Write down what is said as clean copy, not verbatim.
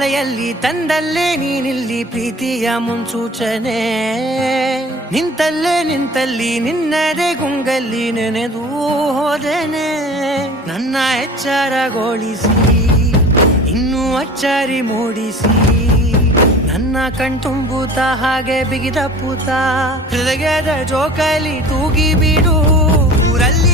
ಮಳೆಯಲ್ಲಿ ತಂದಲ್ಲೇ ನೀನಿಲ್ಲಿ ಪ್ರೀತಿಯ ಮುನ್ಸೂಚನೆ. ನಿಂತಲ್ಲಿ ನಿನ್ನದೇ ಗುಂಗಲ್ಲಿ ನೆನೆದು ಹೋದೆನೆ. ನನ್ನ ಎಚ್ಚರಗೊಳಿಸಿ ಇನ್ನೂ ಅಚ್ಚರಿ ಮೂಡಿಸಿ, ನನ್ನ ಕಣ್ತುಂಬುತ್ತ ಹಾಗೆ ಬಿಗಿದ ಪೂತ ಹೃದಯದ ಜೋಕಾಲಿ ತೂಗಿ ಬಿಡು. ಊರಲ್ಲಿ